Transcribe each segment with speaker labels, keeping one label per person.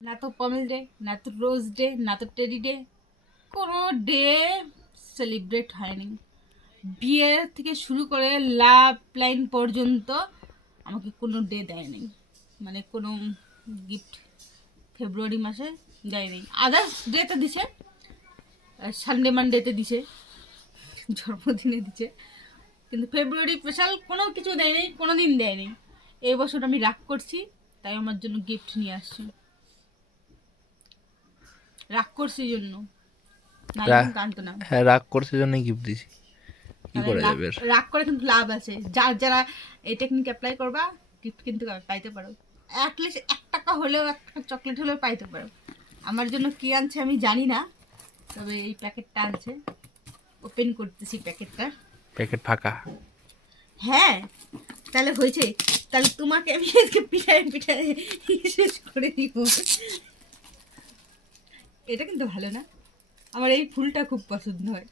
Speaker 1: না তো pommel day, না তো রোজ ডে, না তো টেডি ডে। কোনো ডে সেলিব্রেট হয়নি। বিয়ে থেকে শুরু করে লাভ লাইন পর্যন্ত আমাকে কোনো ডে দেয়নি। মানে কোনো গিফট ফেব্রুয়ারি মাসে দেয়নি। আদার্স ডেতে দিছে সানডে মানডেতে দিছে, জন্মদিনে দিছে। কিন্তু ফেব্রুয়ারি স্পেশাল কোনো কিছু দেয়নি, কোনো দিন দেয়নি। এই বছর আমি রাগ করছি, তাই আমার জন্য গিফট নিয়ে আসছি। রাগ করছি জন্য।
Speaker 2: হ্যাঁ রাগ করছে জন্য গিফট দিছি। কি করে যাবে
Speaker 1: রাগ করে কিন্তু লাভ আছে। যার যারা এই টেকনিক অ্যাপ্লাই করবা গিফট কিন্তু পাইতে পারো। অ্যাটলিস্ট এক টাকা হলেও একটা চকলেট হলেও পাইতে পারো। আমার জন্য কি আনছে আমি জানি না তবে এই প্যাকেটটা আনছে। ওপেন করতেছি প্যাকেটটা।
Speaker 2: প্যাকেট ফাঁকা।
Speaker 1: হ্যাঁ তাহলে হয়েছে। তাহলে তোমাকে আমি আজকে পিঠায় পিঠায় শেষ করে দিব। এটা কিন্তু ভালো না। আমার এই ফুলটা খুব পছন্দ হয়।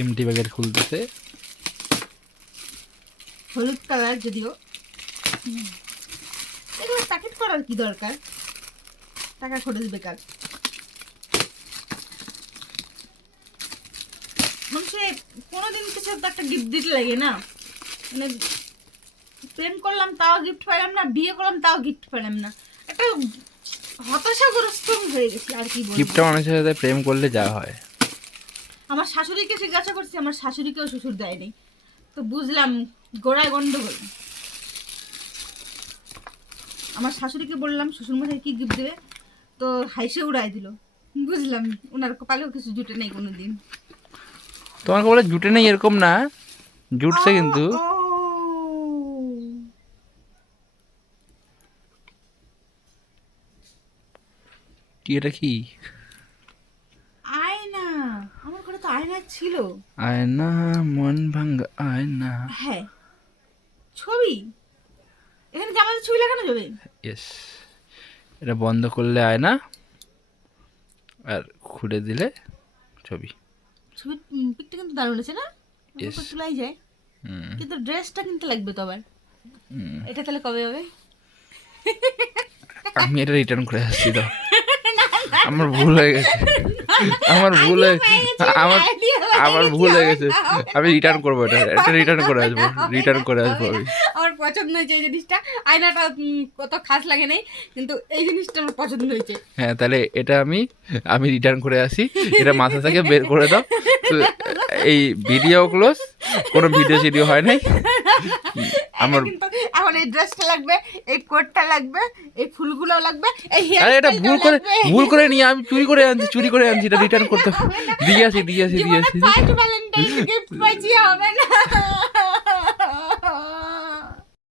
Speaker 2: এমটি প্যাকেট খুলতেছে
Speaker 1: হলুদ কালার যদিও। এগুলো প্যাকেট করার কি দরকার? টাকা খরচ বেকার। মানুষে কোনোদিন কিছু তো একটা গিফট দিতে লাগে না। মানে প্রেম করলাম তাও গিফট পেলাম না বিয়ে করলাম তাও গিফট পেলাম না। একটা হতাশাগ্রস্ত হয়ে গেছি আর কি বলব।
Speaker 2: গিফটটা মানুষের সাথে প্রেম করলে যা হয়।
Speaker 1: আমার শাশুড়িকে জিজ্ঞাসা করছি আমার শাশুড়িকেও শ্বশুর দেয়নি। তো বুঝলাম গোড়ায় গন্ডগোল। আমার শাশুড়িকে বললাম শ্বশুরমশাই কি গিফট দেবে? তো হাইসে উড়াই দিল। বুঝলাম ওনার কপালেও কিছু জুটে নেই কোনো দিন
Speaker 2: তোমাকে বলে জুটে নেই এরকম না জুটছে কিন্তু। কি এটা কি?
Speaker 1: আয়না। আমার ঘরে তো আয়না ছিল।
Speaker 2: আয়না মন ভাঙ্গা আয়না।
Speaker 1: হ্যাঁ। ছবি? এখানে আমাদের ছবি লাগানো যাবে?
Speaker 2: ইয়েস এটা বন্ধ করলে আয়না আর খুলে দিলে ছবি।
Speaker 1: ছবির পিকটা কিন্তু দারুণ আছে না? তোলাই যায়। কিন্তু ড্রেসটা কিনতে লাগবে তো আবার। এটা তাহলে কবে হবে?
Speaker 2: আমি এটা রিটার্ন করে আসছি তো আমার ভুল হয়ে গেছে। আমার ভুল হয়ে আমার আমার ভুল হয়ে গেছে। আমি রিটার্ন করব এটা। এটা রিটার্ন করে আসব। রিটার্ন করে আসব আমি।
Speaker 1: আমার পছন্দ হয়েছে এই জিনিসটা। আয়নাটা কত খাস লাগে নাই কিন্তু এই জিনিসটা আমার পছন্দ হয়েছে।
Speaker 2: হ্যাঁ তাহলে এটা আমি আমি রিটার্ন করে আসি। এটা মাথা থেকে বের করে দাও। এই ভিডিও ক্লোজ কোনো ভিডিও সিডিও হয় নাই? আমার
Speaker 1: এখন এই ড্রেসটা লাগবে এই কোটটা লাগবে এই ফুলগুলো লাগবে এই
Speaker 2: আরে এটা ভুল করে ভুল করে নিয়ে আমি চুরি করে আনছি চুরি করে আনছি এটা রিটার্ন করতে দিয়ে আসি দিয়ে আসি দিয়ে আসি।
Speaker 1: ফার্স্ট ভ্যালেন্টাইন গিফট পাইছি হবে না।